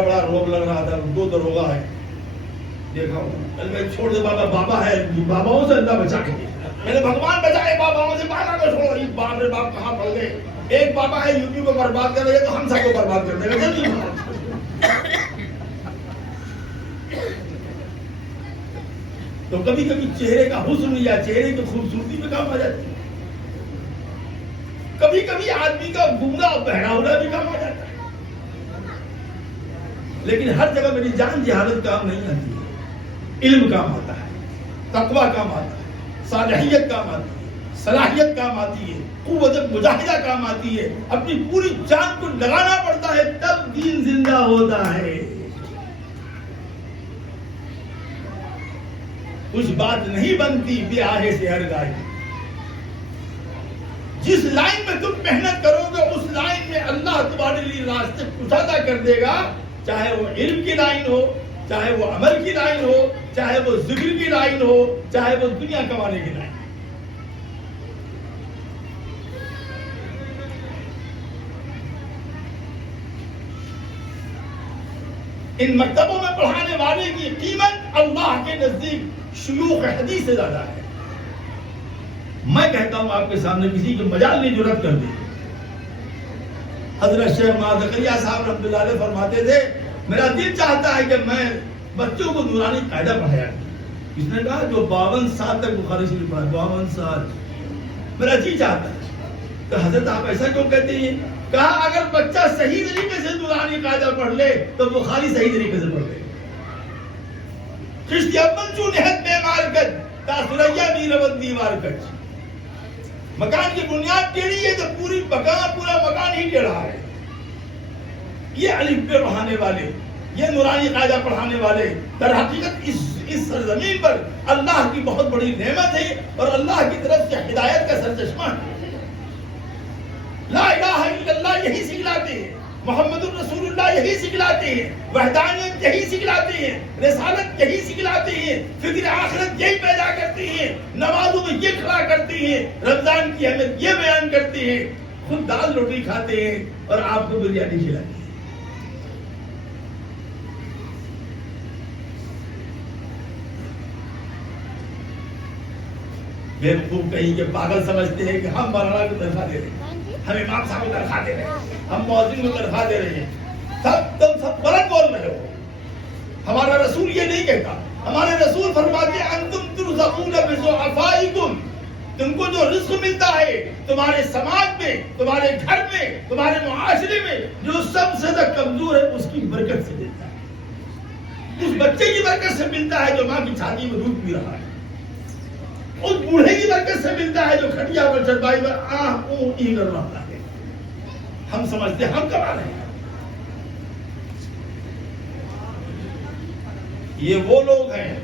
بڑا روب لگ رہا تھا، دو دروگا ہے دیکھا میں چھوڑ دے بابا، بابا ہے باباؤں سے اللہ بچا کے، میں نے بھگوان بچائے باباؤں سے، بابا کو چھوڑو، یہ باپ رے باپ کہاں پڑ گئے، ایک بابا ہے یوپی کو برباد کر رہے تو ہم سب کو برباد کر دیں گے۔ تو کبھی کبھی چہرے کا حسن یا چہرے کی خوبصورتی میں کام آ جاتی ہے، کبھی کبھی آدمی کا گنگا بہرا ہونا بھی کام آ جاتا ہے، لیکن ہر جگہ میری جان جہالت کام نہیں آتی ہے، علم کام آتا ہے، تقوی کام آتا ہے، صالحیت کام آتی ہے، صلاحیت کام آتی ہے، قوت مجاہدہ کام آتی ہے، اپنی پوری جان کو لگانا پڑتا ہے تب دین زندہ ہوتا ہے۔ کچھ بات نہیں بنتی بے آہے سے ہر گاہی، جس لائن میں تم محنت کرو گے اس لائن میں اللہ تمہارے لیے راستے کشادہ کر دے گا، چاہے وہ علم کی لائن ہو، چاہے وہ عمل کی لائن ہو، چاہے وہ ذکر کی لائن ہو، چاہے وہ دنیا کمانے کی لائن ہو۔ ان مکتبوں میں پڑھانے والے کی قیمت اللہ کے نزدیک شیوخ حدیث سے زیادہ ہے۔ میں کہتا ہوں آپ کے سامنے، کسی کی مجال نہیں جرأت کر دی۔ حضرت شیخ محمد زکریا صاحب رحمۃ اللہ علیہ فرماتے تھے میرا دل چاہتا ہے کہ میں بچوں کو نورانی قاعدہ پڑھایا۔ کس نے کہا؟ جو 52 سال تک بخاری شریف پڑھا، 52 سال، میرا جی چاہتا ہے۔ تو حضرت آپ ایسا کیوں کہتے ہیں؟ کہا اگر بچہ صحیح طریقے سے نورانی قاعدہ پڑھ لے تو بخاری صحیح طریقے سے پڑھ لے۔ خشتی اول چون نہت میں مار کر تا سریا میرون دیوار کر، مکان کی بنیاد ٹیڑھی ہے تو پورا مکان ہی ٹیڑھا ہے۔ یہ الف پہ پڑھانے والے، یہ نورانی قاعدہ پڑھانے والے در حقیقت اس سرزمین پر اللہ کی بہت بڑی نعمت ہے اور اللہ کی طرف سے ہدایت کا سرچشمہ ہے۔ لا الہ الا اللہ یہی سکھلاتے ہیں، محمد الرسول اللہ یہی سکھلاتے ہیں، وحدانیت یہی سکھلاتے ہیں، رسالت یہی سکھلاتے ہیں، فکر آخرت یہی پیدا کرتے ہیں، نمازوں میں یہ کھڑا کرتے ہیں، رمضان کی اہمیت یہ بیان کرتے ہیں، خود دال روٹی کھاتے ہیں اور آپ کو بریانی کھلاتے ہیں۔ بیوقوف کہیں کہ پاگل سمجھتے ہیں کہ ہم مولانا کو تنخواہ دے رہے ہیں، ہم امام صاحب کو تنخواہ دے رہے ہیں، ہم مؤذن کو تنخواہ دے رہے ہیں، تم سب غلط بول رہے ہو۔ ہمارا رسول یہ نہیں کہتا، ہمارے رسول فرماتے ہیں انتم ترزقون بضعفائکم، تم کو جو رزق ملتا ہے تمہارے سماج میں، تمہارے گھر میں، تمہارے معاشرے میں جو سب سے زیادہ کمزور ہے اس کی برکت سے ملتا ہے، اس بچے کی برکت سے ملتا ہے جو ماں کی چھاتی میں دودھ پی رہا ہے، اس بوڑھے کی برکت سے ملتا ہے جو کھٹیا پر چرپائی پر آہ اوں ای کر رہا ہے۔ ہم سمجھتے ہیں ہم کما رہے ہیں۔ یہ وہ لوگ ہیں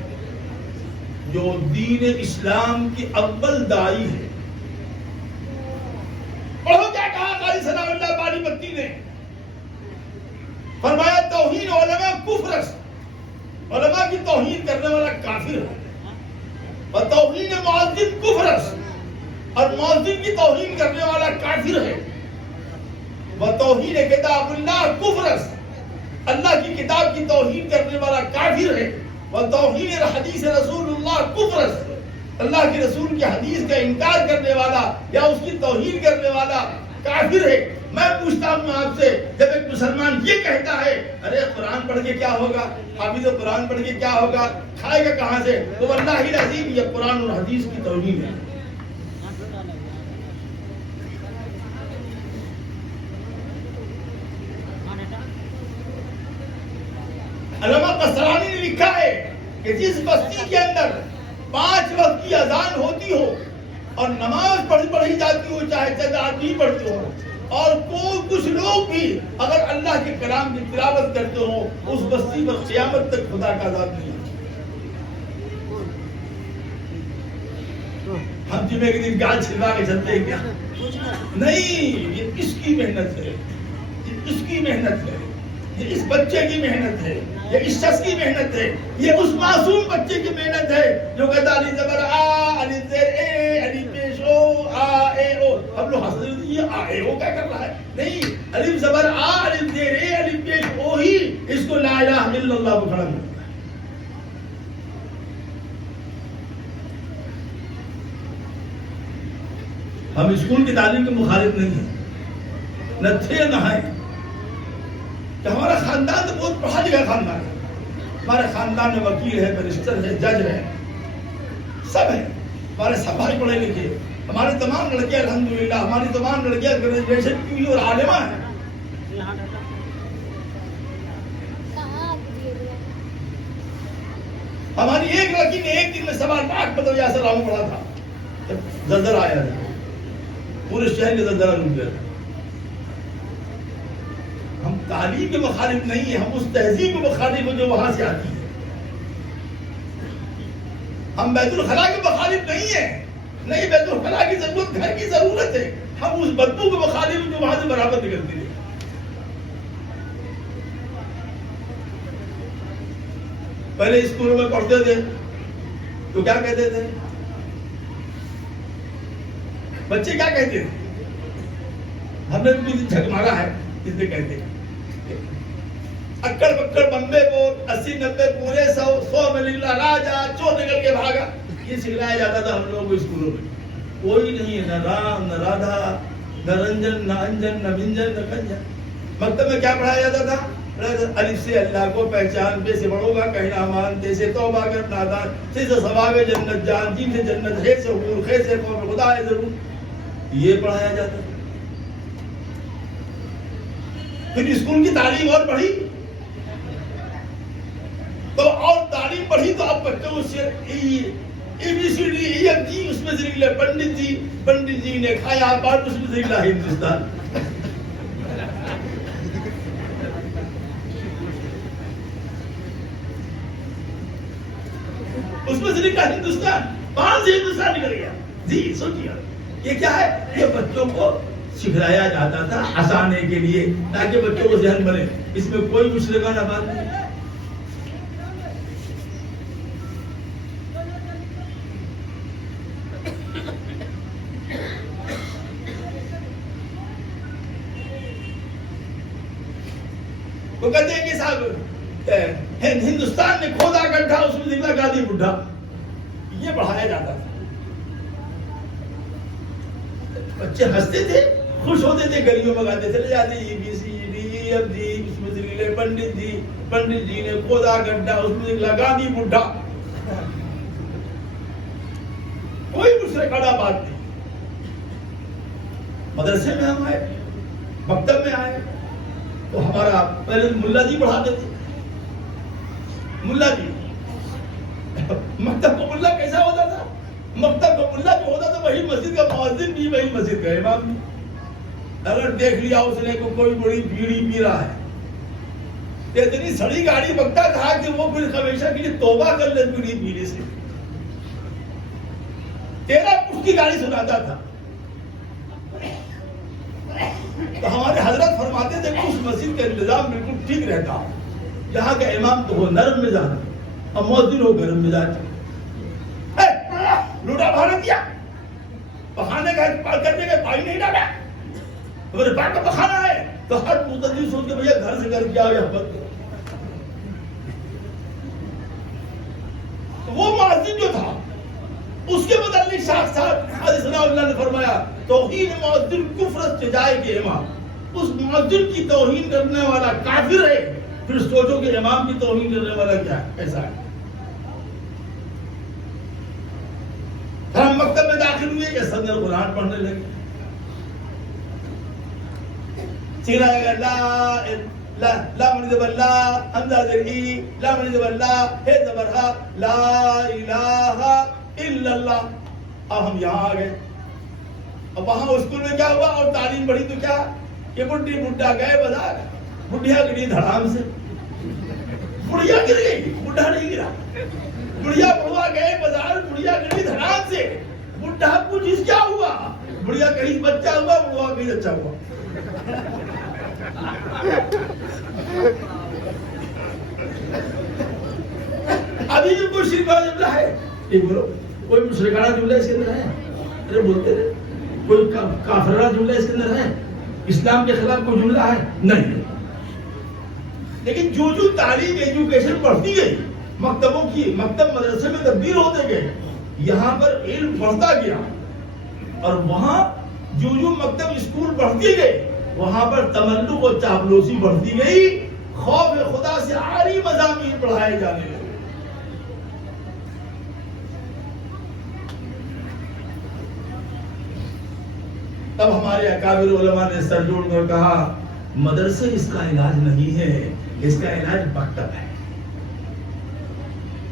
جو دین اسلام کی اول دائی ہے۔ پڑھو کیا کہا قاضی ثناء اللہ بانی مکی نے، فرمایا توہین علماء کفر است، علماء کی توہین کرنے والا کافر ہے، اور توہین مؤذن کفر است، اور مؤذن کی توہین کرنے والا کافر ہے، وہ توہین کتاب اللہ کفر است، اللہ کی کتاب کی توہین کرنے والا کافر ہے، وہ توہین حدیث رسول اللہ کفر است، اللہ کے رسول کی حدیث کا انکار کرنے والا یا اس کی توہین کرنے والا کافر ہے۔ میں پوچھتا ہوں آپ سے، جب ایک مسلمان یہ کہتا ہے ارے قرآن پڑھ کے کیا ہوگا، حافظ قرآن پڑھ کے کیا ہوگا، کھائے گا کہاں سے، تو واللہ العظیم یہ قرآن اور حدیث کی توہین ہے۔ علامہ قسطلانی نے لکھا ہے کہ جس بستی کے اندر 5 وقت کی اذان ہوتی ہو اور نماز پڑھی جاتی ہو، چاہے آدمی پڑھتے ہو، اور کچھ لوگ بھی اگر اللہ کے کلام کی تلاوت کرتے ہو، اس بستی پر قیامت تک خدا کا عذاب نہیں آتا۔ ہم جمعے کے دن گال چھلوا کے چلتے ہیں کیا؟ نہیں، یہ کس کی محنت ہے، یہ کس کی محنت ہے، یہ اس بچے کی محنت ہے، یہ اس شخص کی محنت ہے، یہ اس معصوم بچے کی محنت ہے جو کہتا الف زبر آ، الف زیر اے، الف پیش او، آ اے او۔ ہم لوگ ہنس رہے ہیں یہ آ اے او کیا کر رہا ہے؟ نہیں، الف زبر آ، الف زیر اے، الف پیش او ہی اس کو لا الہ الا اللہ کو کھڑا کرتا ہے. ہم اسکول کی تعلیم کے مخالف نہیں ہیں، نہ تھے نہ ہیں. کہ ہمارا خاندان تو بہت پڑھا لکھا خاندان ہے. ہمارے خاندان میں وکیل ہے، بیرسٹر ہے، جج ہے، سب ہے. ہمارے سب بھائی پڑھے لکھے. ہماری تمام لڑکیاں الحمدللہ، ہماری تمام لڑکیاں گریجویشن کی اور عالمہ ہیں. ہماری ایک لڑکی نے ایک دن میں 8.25 مطلب السلام پڑھا تھا. زلزلہ آیا تھا، پورے شہر کے زلزلہ رک گیا. ہم تعلیم کے مخالف نہیں ہیں، ہم اس تہذیب کے مخالف ہیں جو وہاں سے آتی ہے. ہم بیت الخلاء کے مخالف نہیں ہیں، نہیں، بیت الخلاء کی ضرورت گھر کی ضرورت ہے. ہم اس بدبو کے مخالف ہیں جو وہاں سے برابر نکلتی ہے. پہلے اسکولوں میں پڑھتے تھے تو کیا کہتے تھے بچے؟ کیا کہتے تھے؟ ہم نے بھی جھک مارا ہے، اس نے کہتے اکڑ پکڑ بمبے بول 80-90 پورے 100 میں نکلا راجا، چور نکل کے بھاگا. یہ سکھلایا جاتا تھا ہم لوگوں کو اسکولوں میں. کوئی نہیں ہے، نہ رام نہ رادھا نہ رنجن نہ انجن نہ بنجن نہ کنجن. مکتب میں کیا پڑھایا جاتا تھا؟ الف سے اللہ کو پہچان، بے سے بڑوں کا کہنا مان، تے سے توبہ کر نادان، سے ثواب جنت جان، جیم سے جنت، ہے سے حور، خے سے قوم خدا ہے ضرور. یہ پڑھایا جاتا تھا. پھر اسکول کی تعلیم اور بڑھی تو اور تعلیم بڑھی تو اب بچوں سے A B C D E F G اس میں سے نکلے پنڈت جی نے کھایا بات، اس میں سے نکلا ہندوستان. اس میں سے نکلا ہندوستان. 5 سے ہندوستان نکل گیا. جی سوچیے یہ کیا ہے؟ یہ بچوں کو سکھلایا جاتا تھا ہنسانے کے لیے تاکہ بچوں کو ذہن بنے. اس میں کوئی مشرکانہ بات نہیں. وہ کہتے ہیں کہ صاحب ہندوستان نے کھودا گڈھا، اس میں نکلا گاندھی بڈھا. یہ پڑھایا جاتا تھا. بچے ہنستے تھے، خوش ہوتے تھے، گلیوں میں گاتے تھے، لے جاتے A B C D E F G, اس میں سے نکلے پنڈت جی نے کھودا گڈھا، اس میں نکلا گاندھی بڈھا. کوئی مشرکانہ بات نہیں. مدرسے میں ہم آئے، مکتب میں آئے تو ہمارا پہلے ملا جی پڑھاتے تھے. ملا جی، مکتب کو ملا کیسا ہوتا تھا؟ مکتب کو ملا جو ہوتا تھا وہی مسجد کا مؤذن بھی، وہی مسجد کا امام بھی. اگر دیکھ لیا اس نے کوئی بڑی بیڑی پی رہا ہے، اتنی سڑی گاڑی بکتا تھا کہ وہ پھر ہمیشہ کے لیے توبہ کر لے بیڑی پینے سے. 13 فٹ کی گاڑی سناتا تھا. تو ہمارے حضرت فرماتے تھے کہ اس مسجد کا انتظام بالکل ٹھیک رہتا، جہاں کا امام تو ہو نرم مزاج اور مؤذن ہو گرم مزاج. لوٹا بہانا دیا، بہانے کا کرنے کا پانی نہیں ڈالا. اگر بات کا بہانا ہے تو ہر متدی سوچ کے بھیا گھر سے کر کے آؤ یا بند کرو. وہ مؤذن جو تھا اس کے متعلق شاخ صاحب حضرت ثناء اللہ نے فرمایا توہین مؤذن کفر سے جائے کہ امام. اس مؤذن کی توہین کرنے والا کافر ہے، پھر سوچو کہ امام کی توہین کرنے والا کیا ہے، کیسا ہے. ہم مکتب میں داخل ہوئے کہ صدر قرآن پڑھنے لگے. سکھلایا گیا لا من زبر لا، حمزہ زرعی، لا من زبر لا، ہے زبر ہا، لا الہ الا اللہ. اب ہم یہاں آ گئے. اب وہاں اسکول میں کیا ہوا اور تعلیم بڑھی تو کیا کہ بڈھی بڈھا گئے بازار، بڈھیا گری دھڑام سے. بڑھیا گر گئی، بڈھا نہیں گرا. بڑھیا بڑھوا گئے بازار، بڑھیا گری دھڑام سے. بڈھا پوچھ کیا ہوا؟ بڑھیا کہیں بچہ ہوا، بڑھوا کہیں اچھا ہوا. ابھی بھی کوئی شرکانہ جملہ ہے؟ یہ بولو، کوئی مشرکانہ جملہ اس کے اندر ہے؟ ارے بولتے رہے. کوئی کافرانہ جملہ اس کے اندر ہے؟ اسلام کے خلاف کوئی جملہ ہے؟ نہیں. لیکن جو تعلیم ایجوکیشن بڑھتی گئی، مکتبوں کی مکتب مدرسے میں تبدیل ہوتے گئے، یہاں پر علم بڑھتا گیا، اور وہاں جو مکتب اسکول بڑھتی گئی، وہاں پر تملق و چاپلوسی بڑھتی گئی، خوف خدا سے عاری مضامین پڑھائے جانے لگے۔ تب ہمارے اکابر علماء نے سر جوڑ کر کہا مدرسے اس کا علاج نہیں ہے، اس کا علاج مکتب ہے،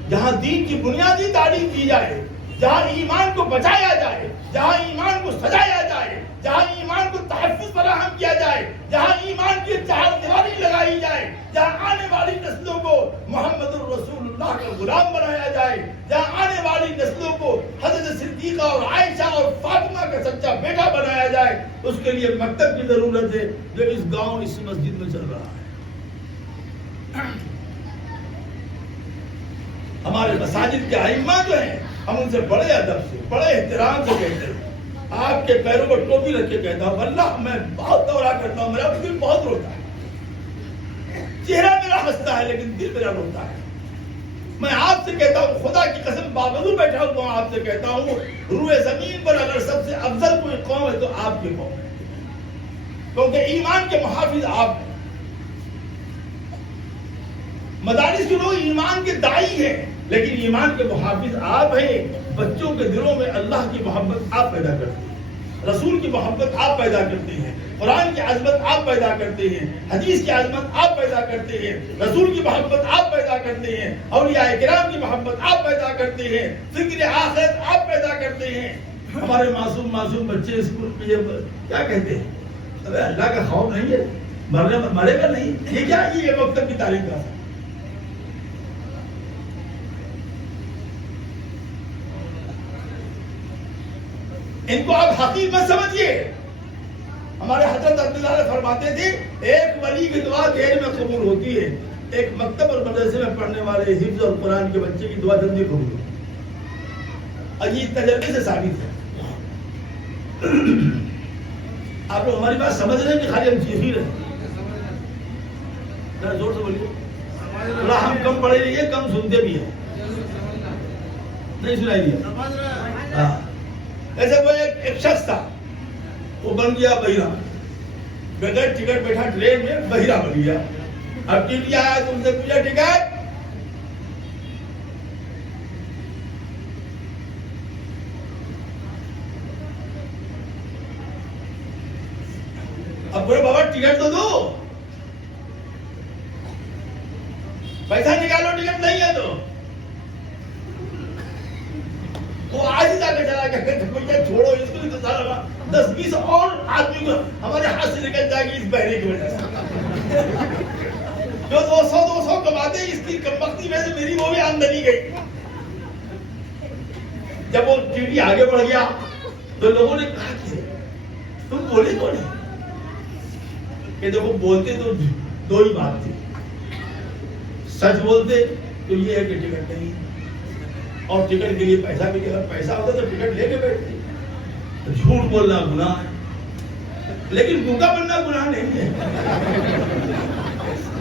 جہاں دین کی بنیادی تعلیم دی جائے، جہاں ایمان کو بچایا جائے، جہاں ایمان کو سجایا جائے، جہاں ایمان کو تحفظ فراہم کیا جائے، جہاں ایمان کی چار دیواری لگائی جائے، جہاں آنے والی نسلوں کو محمد الرسول اللہ کا غلام بنایا جائے، جہاں آنے والی نسلوں کو حضرت صدیقہ اور عائشہ اور فاطمہ کا سچا بیٹا بنایا جائے، اس کے لیے مکتب کی ضرورت ہے، جو اس گاؤں اس مسجد میں چل رہا ہے۔ ہمارے مساجد کے ائمہ جو ہیں، ہم ان سے بڑے ادب سے، بڑے احترام سے کہتے ہیں، آپ کے پیروں پر ٹوپی رکھ کے کہتا ہوں واللہ میں بہت دورہ کرتا ہوں، میرا دل بہت روتا ہے، چہرہ میرا ہنستا ہے لیکن دل میرا روتا ہے۔ میں آپ سے کہتا ہوں، خدا کی قسم باوضو بیٹھا ہوا ہوں، آپ سے کہتا ہوں روئے زمین پر اگر سب سے افضل کوئی قوم ہے تو آپ کی قوم ہے، کیونکہ ایمان کے محافظ آپ ہیں۔ مدارس کے لوگ ایمان کے دائی ہیں، لیکن ایمان کے محافظ آپ ہیں۔ بچوں کے دلوں میں اللہ کی محبت آپ پیدا کرتے ہیں، رسول کی محبت آپ پیدا کرتے ہیں، قرآن کی عظمت آپ پیدا کرتے ہیں، حدیث کی عظمت آپ پیدا کرتے ہیں، رسول کی محبت آپ پیدا کرتے ہیں، اولیاء کرام کی محبت آپ پیدا کرتے ہیں، فکر آخرت آپ پیدا کرتے ہیں۔ ہمارے معصوم بچے اسکول میں کیا کہتے ہیں؟ ارے اللہ کا خوف نہیں ہے، مرے گا نہیں، یہ کیا یہ مکتب کی تعلیم کا؟ ان کو آپ حقیق مت سمجھیے۔ ہمارے حضرت عبداللہ نے فرماتے تھے ایک ولی کی دعا دیر میں قبول ہوتی ہے، ایک مکتب اور مدرسے میں پڑھنے والے حفظ اور قرآن کے بچے کی دعا جلدی قبول ہوتی ہے، اور یہ تجربے سے ثابت ہے۔ آپ لوگ ہماری بات سمجھ رہے ہیں کہ خالی ہم چیخ ہی رہے؟ ذرا زور سے بولیے، تھوڑا ہم کم پڑھے لیے، کم سنتے بھی ہیں، نہیں سنائی دیا؟ ہاں، ایسے وہ ایک شخص تھا، وہ بن گیا بہرا، بغیر ٹکٹ بیٹھا ٹرین میں بہرا بن گیا۔ اب ٹی ٹی آیا تو ان سے پوچھا ٹکٹ، اب بولے بابا ٹکٹ تو دو، پیسہ نکالو، ٹکٹ نہیں ہے تو وہ آج ہی جا کے چلا گیا، چھوڑو اس کو، تو سارا 10-20 اور آدمی کو ہمارے ہاتھ سے نکل جائے گی اس بہرے کی وجہ سے، جو 200 کماتے اس کی کمبختی میں سے میری وہ بھی آمدنی گئی۔ جب وہ ٹی ٹی آگے بڑھ گیا تو لوگوں نے کہا کہ تم بولے کون ہے؟ کہ دیکھو بولتے تو دو ہی بات تھی، سچ بولتے تو یہ ہے کہ ٹکٹ نہیں، اور ٹکٹ کے لیے پیسہ بھی دے، پیسہ ہوتا تو ٹکٹ لے کے بیٹھتے۔ جھوٹ بولنا گناہ ہے، لیکن گونگا بننا گناہ نہیں ہے،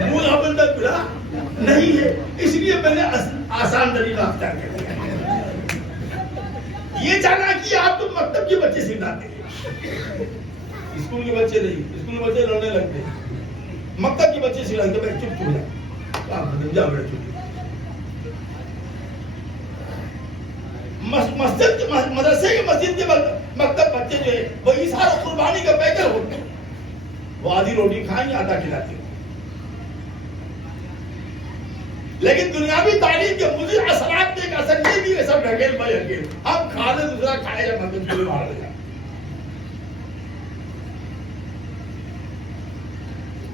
گونگا بننا گناہ نہیں ہے، اس لیے میں نے آسان طریقہ اختیار کر لیا۔ یہ جانا کہ آپ تو مکتب کے بچے سکھاتے ہیں، اسکول کے بچے نہیں، اسکول کے بچے لڑنے لگتے ہیں، مکتب کے بچے سکھاتے ہیں، چپ چپ جا بیٹھ چپ۔ مسجد مدرسے کے مسجد کے مکتب بچے جو ہے وہ ایثار و قربانی کا پیکر ہوتے ہیں، وہ آدھی روٹی کھائیں یا آدھا کھلاتے ہیں، لیکن دنیاوی تعلیم کے مضر اثرات کے ایک اثر یہ بھی ہے، سب ڈھکیل بھائی ہنگیل، ہم کھا لیں دوسرا کھائے یا مدد کے لیے مار لیں۔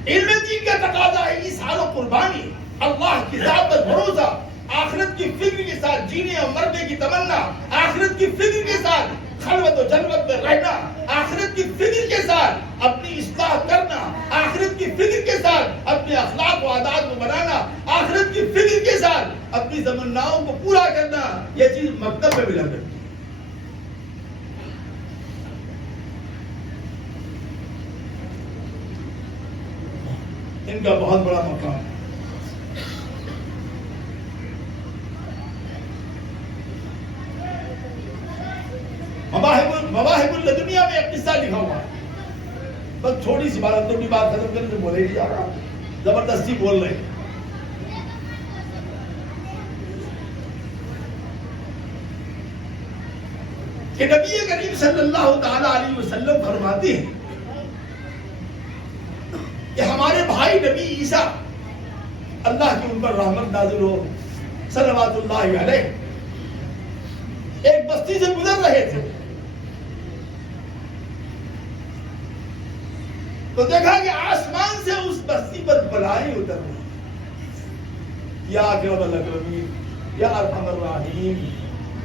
علم دین کا تقاضا ہے ایثار و قربانی، اللہ کی ذات پر بھروسہ، آخرت کی فکر کے ساتھ جینے اور مرنے کی تمنا، آخرت کی فکر کے ساتھ خلوت و جلوت میں رہنا، آخرت کی فکر کے ساتھ اپنی اصلاح کرنا، آخرت کی فکر کے ساتھ اپنے اخلاق و عادات کو بنانا، آخرت کی فکر کے ساتھ اپنی تمناؤں کو پورا کرنا، یہ چیز مکتب میں ملا کرتی ہے۔ ان کا بہت بڑا مقام ہے۔ مواہب الدنیا میں ایک قصہ لکھا ہوا ہے. بس چھوٹی سی بات اپنی بات ختم کرنے سے بولے نہیں جا رہا, زبردستی بول رہے ہیں. کہ نبی کریم صلی اللہ تعالی علیہ وسلم فرماتے ہیں کہ ہمارے بھائی نبی عیسیٰ اللہ کی ان پر رحمت نازل ہو صلوات اللہ علیہ ایک بستی سے گزر رہے تھے تو دیکھا کہ آسمان سے اس بستی پر بلائیں اتر رہی. یا اکرم الاکرمین, یا ارحم الراحمین,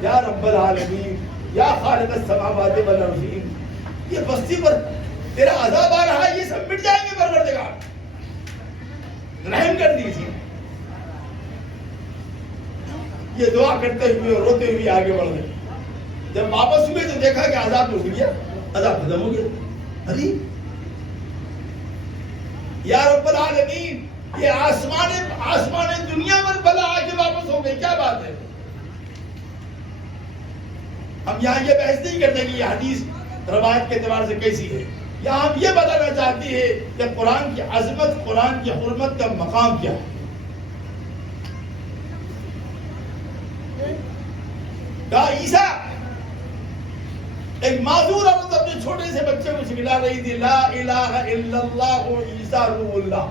یا رب العالمین, یا خالق السماوات والارضین, یہ بستی پر تیرا عذاب آ رہا ہے, یہ سب مٹ جائیں گے پروردگار, رحم کر دیجیے. یہ دعا کرتے ہوئے اور روتے ہوئے آگے بڑھ گئے. جب واپس ہوئے تو دیکھا کہ عذاب رک گیا, عذاب ختم ہو گیا. ارے یا رب العالمین, یہ آسمان دنیا پر بلا آ کے واپس ہو گئی, کیا بات ہے؟ ہم یہاں یہ بحث نہیں کرتے کہ یہ حدیث روایت کے اعتبار سے کیسی ہے. یہاں ہم یہ بتانا چاہتے ہیں کہ قرآن کی عظمت, قرآن کی حرمت کا مقام کیا ہے. کہا عیسیٰ, ایک معذور عورت اپنے چھوٹے سے بچے کو سکھلا رہی تھی, لا الہ الا اللہ عیسیٰ روح اللہ.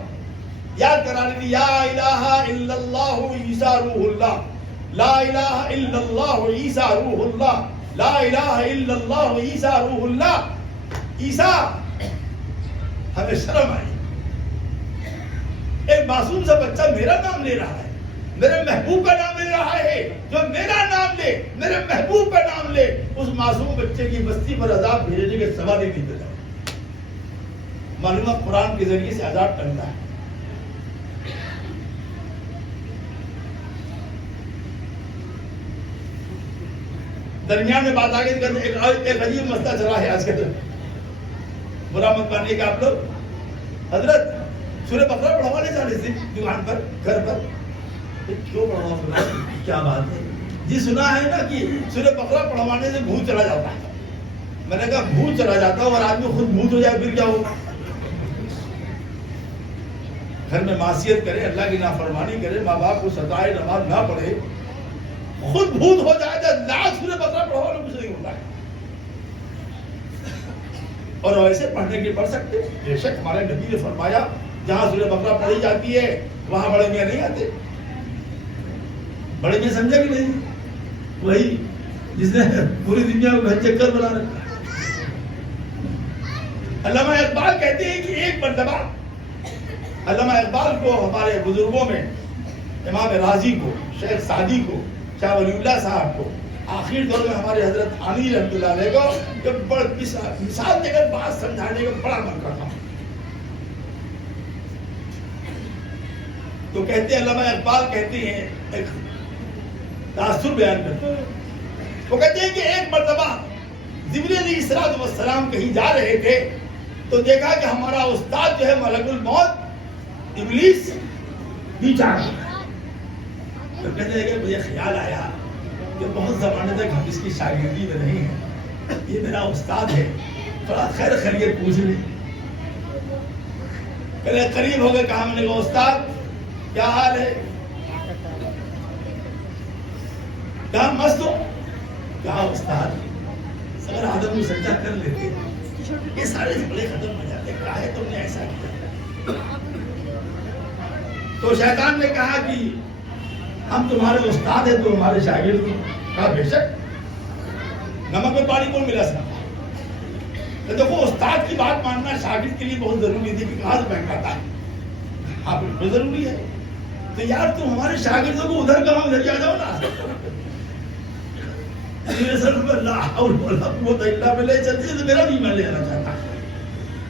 یاد کرا رہی تھی, یا الہ الا اللہ عیسیٰ روح اللہ, لا الہ الا اللہ عیسیٰ روح اللہ, لا الہ الا اللہ عیسیٰ روح اللہ. عیسیٰ, ہمیں شرم آئی, ایک معصوم سا بچہ میرا نام لے رہا ہے, میرے محبوب کا نام لے رہا ہے. جو میرا نام لے, میرے محبوب کا نام لے, اس معصوم بچے کی بستی پر عذاب بھیجنے کے سوال ہی نہیں پیدا. معلومات قرآن کے ذریعے سے عذاب ٹلتا ہے. درمیان میں بات آگے ایک عجیب مسئلہ چلا ہے آج کل, برا مت مانیے کہ آپ لوگ. حضرت سورہ بقرہ پڑھوانے چاہ رہے تھے دکان پر, گھر پر. کیوں پڑھوا, کیا بات ہے جی؟ سنا ہے نا کہ سورہ بقرہ پڑھوانے سے بھوت چلا جاتا ہے. میں نے کہا بھوت چلا جاتا ہے اور آدمی خود بھوت ہو جائے پھر کیا ہوگا؟ گھر میں معصیت کرے, اللہ کی نافرمانی کرے, ماں باپ کو ستائے, نماز نہ پڑھے, خود بھوت ہو جائے تو لاکھ سورہ بقرہ پڑھوا لو, کچھ نہیں ہوتا ہے. اور ویسے پڑھنے کے پڑھ سکتے. بے شک ہمارے نبی نے فرمایا جہاں سورہ بقرہ پڑھی جاتی ہے وہاں بڑے میاں نہیں آتے. بڑے میاں سمجھا کہ نہیں, وہی جس نے پوری دنیا کو گھر چکر بنا رکھا. علامہ اقبال کہتے ہیں کہ ایک مرتبہ علامہ اقبال کو ہمارے بزرگوں میں امام راضی کو, شیخ سعدی کو, شاہ ولی اللہ صاحب کو, آخر دور میں ہمارے حضرت علی رحمۃ اللہ علیہ کو جب بڑا مثال دے کر بات سمجھانے کا بڑا من کرتا. تو کہتے ہیں علامہ اقبال کہتے ہیں, ایک تاثر بیان کرتے ہیں, وہ کہتے ہیں کہ ایک مرتبہ جبریل علیہ السلام کہیں جا رہے تھے تو دیکھا کہ ہمارا استاد جو ہے ملک الموت ابلیس بھی جا رہا ہے. تو کہتے ہیں کہ مجھے خیال آیا کہ بہت زمانے تک ہم اس کی شاگردی میں نہیں ہیں, یہ میرا استاد ہے, تھوڑا خیر خیریت پوچھ لیں. پہلے قریب ہو گئے, کہا میں نے کہا استاد کیا حال ہے؟ کہا مست ہو. کہا استاد اگر آدم کو سجدہ کر لیتے یہ سارے جھگڑے ختم ہو جاتے, کاہے تم نے ایسا کیا؟ تو شیطان نے کہا کہ ہم تمہارے استاد ہیں تو ہمارے شاگرد ہو. کہا بے شک, نمک میں پانی کون ملا سکتا؟ دیکھو استاد کی بات ماننا شاگرد کے لیے بہت ضروری تھی کہ کہاں سے بہکاتا ہے. ہاں بالکل ضروری ہے. تو یار تم ہمارے شاگردوں کو ادھر کہاں, ادھر جا جاؤ نا. چلتی تو میرا بھی میں لینا چاہتا.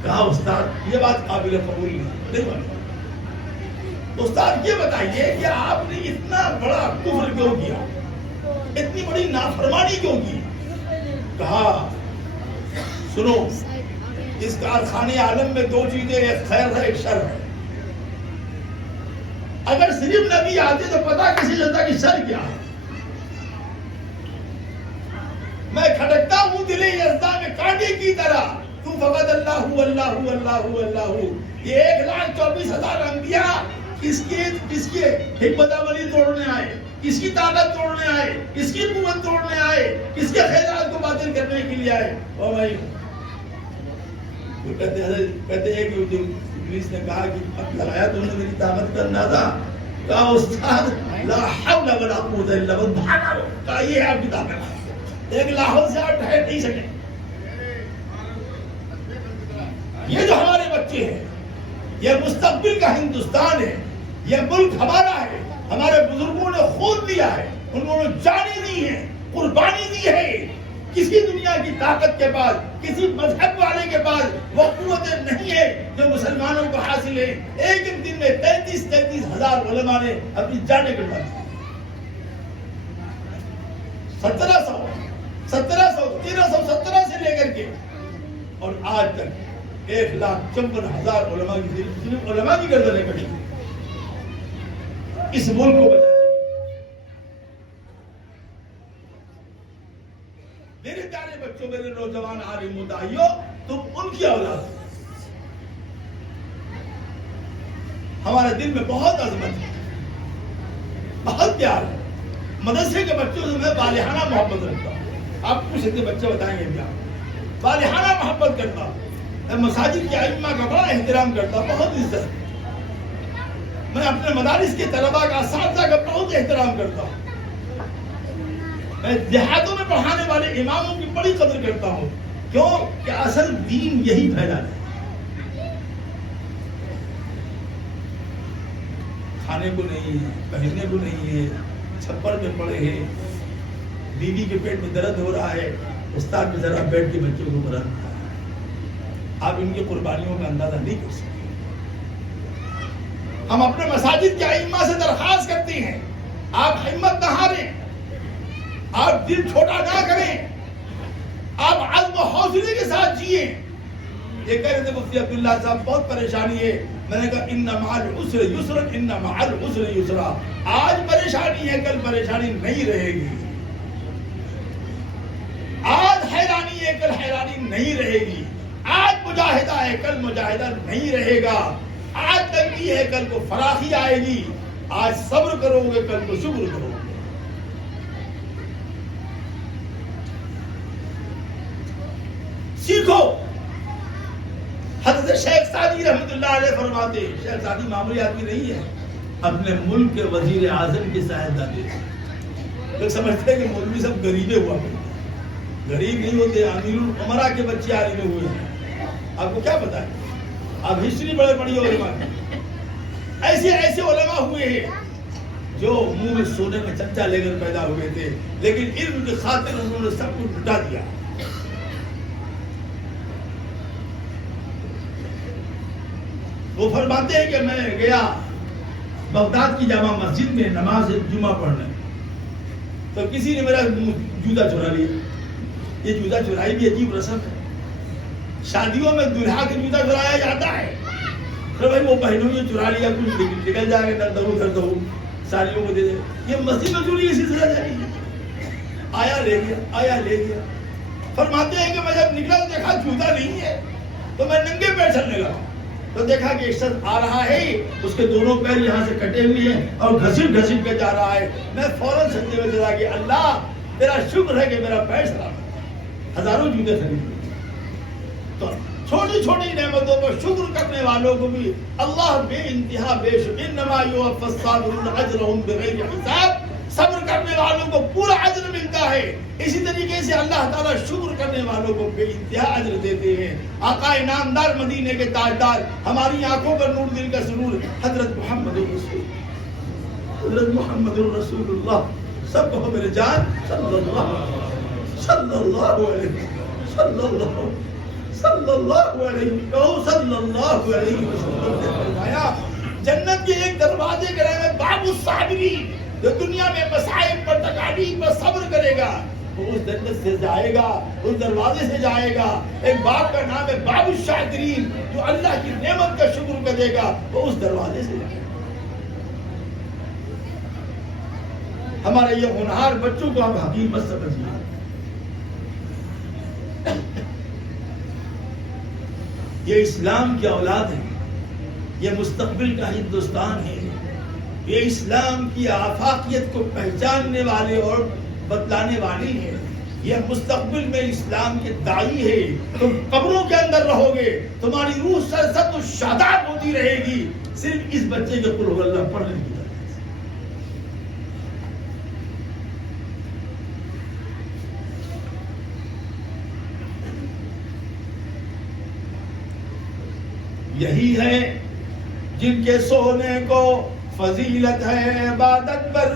کہا استاد یہ بات قابل قبول نہیں. استاد یہ بتائیے کہ آپ نے اتنا بڑا کفر کیوں کیا, اتنی بڑی نافرمانی کیوں کی؟ کہا سنو, اس کارخانے عالم میں دو چیزیں, ایک خیر ہے ایک شر ہے. اگر صرف نبی آتے تو پتا کسی چلتا کہ شر کیا ہے. میں کھٹکتا ہوں دل یزداں میں کانٹے کی طرح، تو فقط اللہ اللہ اللہ اللہ۔ یہ 1,24,000 انبیاء کس کی حکمت عملی توڑنے آئے، کس کی طاقت توڑنے آئے، کس کی قوت توڑنے آئے، کس کے خیرات کو باطل کرنے کے لیے آئے؟ او بھائی کہتے ہیں کہ ابلیس نے کہا کہ اب لگایا تو نے میری طاقت کا اندازہ، کہا استاد لا حول ولا قوت الا باللہ، کہا یہ ہے آپ کی طاقت، ایک لاہور سے آپ ٹھہر نہیں سکے۔ یہ جو ہمارے بچے ہیں، یہ مستقبل کا ہندوستان ہے، یہ ملک ہمارا ہے، ہمارے بزرگوں نے خون دیا ہے، انہوں نے جانیں دی ہے، قربانی دی ہے۔ کسی دنیا کی طاقت کے پاس، کسی مذہب والے کے پاس وہ قوتیں نہیں ہے جو مسلمانوں کو حاصل ہے۔ ایک دن میں 33 ہزار علماء نے اپنی جانیں قربان کی۔ 1317 سے لے کر کے اور آج تک 1,54,000 علماء کی گردنیں کٹی اس ملک کو بچانے کی۔ میرے پیارے بچوں، میرے نوجوان عالم مدعیوں، تم ان کی اولاد ہو۔ ہمارے دل میں بہت عظمت ہے، بہت پیار ہے۔ مدرسے کے بچوں سے میں بالحانہ محبت رکھتا ہوں۔ آپ کچھ اتنے بچے بتائیں گے بھی، آپ بالحانہ محبت کرتا ہوں۔ میں مساجد کے ائمہ کا بڑا احترام کرتا ہوں، بہت عزت۔ میں اپنے مدارس کے طلباء کا، اساتذہ کا بہت احترام کرتا ہوں۔ میں دیہاتوں میں پڑھانے والے اماموں کی بڑی قدر کرتا ہوں۔ کیوں کہ اصل دین یہی پھیلا ہے۔ کھانے کو نہیں ہے، پہننے کو نہیں ہے، چھپر میں پڑے ہیں، بیوی کے پیٹ میں درد ہو رہا ہے، استاد بھی ذرا بیٹھ کے بچوں کو پڑھاتا ہے۔ آپ ان کی قربانیوں کا اندازہ نہیں کر سکتے۔ ہم اپنے مساجد کے ائمہ سے درخواست کرتے ہیں، آپ ہمت نہ ہاریں، آپ دل چھوٹا نہ کریں، آپ عزم و حوصلے کے ساتھ جیئیں۔ یہ کہہ رہے تھے مفتی عبداللہ صاحب بہت پریشانی ہے، میں نے کہا ان مع العسر یسرا، ان مع العسر یسرا۔ آج پریشانی ہے، کل پریشانی نہیں رہے گی۔ آج حیرانی ہے، کل حیرانی نہیں رہے گی۔ آج مجاہدہ ہے، کل مجاہدہ نہیں رہے گا۔ آج تنگی ہے، کل کو فراخی آئے گی۔ آج صبر کرو گے، کل کو شکر کرو گے۔ سیکھو۔ حضرت شیخ سعدی رحمۃ اللہ علیہ فرماتے ہیں، شیخ سعدی معمولی آدمی نہیں ہے، اپنے ملک کے وزیر اعظم کی سائیدادی۔ لوگ سمجھتے ہیں کہ مولوی سب غریبے ہوا کرتے ہیں، غریب نہیں ہوتے، امیر الامراء کے بچے عالم ہوئے ہیں۔ آپ کو کیا پتا ہے؟ آپ ہسٹری بڑے بڑی علماء کی، ایسے علماء ہوئے ہیں جو منہ میں سونے کا چمچہ لے کر پیدا ہوئے تھے، لیکن علم کی خاطر انہوں نے سب کچھ لٹا دیا۔ وہ فرماتے ہیں کہ میں گیا بغداد کی جامع مسجد میں نماز جمعہ پڑھنے، تو کسی نے میرا جوتا چرا لیا۔ یہ جوتا چرائی بھی عجیب رسم ہے، شادیوں میں دلہا کے جوتا چرایا جاتا ہے۔ پھر بھائی وہ بہنوں نے چرا لیا، کچھ نکل جائے گا، دردو سالیوں کو دے دے۔ یہ مسجد میں چوری اسی طرح جائے گی، آیا لے گیا۔ فرماتے ہیں کہ میں جب نکلا تو دیکھا جوتا نہیں ہے، تو میں ننگے پیر چلنے لگا، تو دیکھا کہ ایک شخص آ رہا ہے، اس کے دونوں پیر یہاں سے کٹے ہوئے ہیں اور گھسٹ کے جا رہا ہے۔ میں فوراً سجدے میں چلا گیا، اللہ تیرا شکر ہے کہ میرا پیر سلامت ہے۔ ہزاروں جوتے خرید لیے۔ تو چھوٹی چھوٹی نعمتوں پر شکر کرنے والوں کو بھی اللہ بے انتہا بے شکر، انما یوفی الصابرون اجرهم بغیر حساب، صبر کرنے والوں کو پورا اجر ملتا ہے۔ اسی طریقے سے اللہ تعالیٰ شکر کرنے والوں کو بے انتہا اجر دیتے ہیں۔ آقا انعامدار مدینے کے تاجدار، ہماری آنکھوں پر نور، دل کا سرور، حضرت محمد الرسول اللہ، سب کو میرے جان صلی اللہ علیہ وسلم نے فرمایا، جنت کے ایک دروازے کا نام ہے باب الصابرین، جو دنیا میں مصائب پر تکالیف پر صبر کرے گا وہ اس جنت سے جائے گا، اس دروازے سے جائے گا۔ ایک باب کا نام ہے باب الشاکرین، جو اللہ کی نعمت کا شکر کرے گا وہ اس دروازے سے جائے گا۔ ہمارے یہ ہونہار بچوں کو ہم حقیقت سمجھیے، یہ اسلام کی اولاد ہے، یہ مستقبل کا ہندوستان ہے، یہ اسلام کی آفاقیت کو پہچاننے والے اور بتلانے والی ہے، یہ مستقبل میں اسلام کے داعی ہے۔ تم قبروں کے اندر رہو گے، تمہاری روح سرسبز و شاداب ہوتی رہے گی صرف اس بچے کے قل هو اللہ پڑھنے کی وجہ سے۔ یہی ہے جن کے سونے کو فضیلت ہے عبادت پر،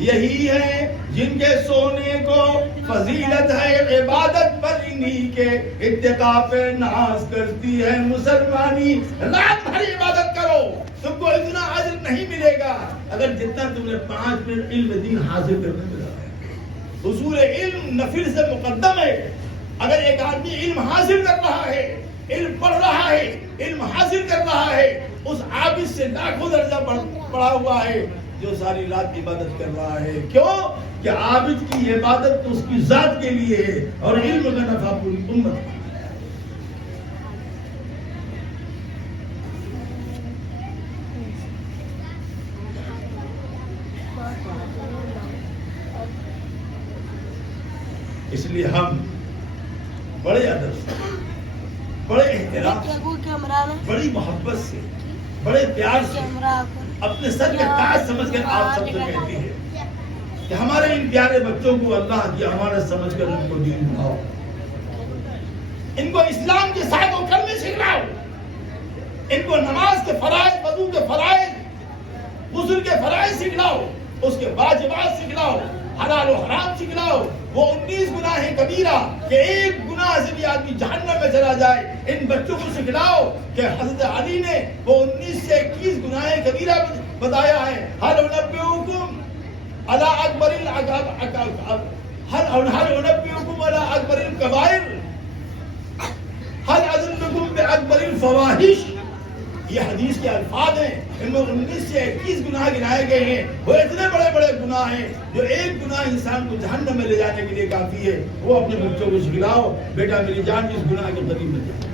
یہی ہے جن کے سونے کو فضیلت ہے عبادت پر، انہی کے اتقاء پہ ناز کرتی ہے مسلمانی۔ رات بھر عبادت کرو، تم کو اتنا اجر نہیں ملے گا اگر جتنا تم نے 5 منٹ علم دین حاصل کرنے میں لگایا۔ حصول علم نفل سے مقدم ہے۔ اگر ایک آدمی علم حاصل کر رہا ہے، علم پڑھ رہا ہے، علم حاصل کر رہا ہے، اس عابد سے لاکھوں درجہ بڑھا ہوا ہے جو ساری رات عبادت کر رہا ہے۔ کیوں کہ عابد کی عبادت تو اس کی ذات کے لیے ہے اور علم کا نفع پوری امت کو۔ اس لیے ہم بڑے ادب سے، بڑے احترام سے، بڑی محبت سے، بڑے پیار سے اپنے سر کا تاج سمجھ کر آپ سب سے کہتے ہیں کہ ہمارے ان پیارے بچوں کو اللہ کی امانت سمجھ کر ان کو دین بتاؤ، ان کو اسلام کے ساتھ و کرنے سکھلاؤ، ان کو نماز کے فرائض، وضو کے فرائض، غسل کے فرائض سکھلاؤ، اس کے واجبات سکھلاؤ، حلال و حرام سکھلاؤ۔ وہ 19 گناہ کبیرہ کہ ایک گناہ سے بھی آدمی جہنم میں چلا جائے، ان بچوں کو سکھلاؤ کہ حضرت علی نے وہ 19 سے 21 گناہ کبیرہ بتایا ہے۔ هل انبئكم على اکبر الکبائر، هل ادلكم باکبر الفواحش، یہ حدیث کے الفاظ ہیں، ان میں 19 سے 21 گناہ گنائے گئے ہیں۔ وہ اتنے بڑے بڑے گناہ ہیں جو ایک گناہ انسان کو جہنم میں لے جانے کے لیے کافی ہے۔ وہ اپنے بچوں کو سکھلاؤ، بیٹا میری جان اس گناہ کے قریب مت جاؤ۔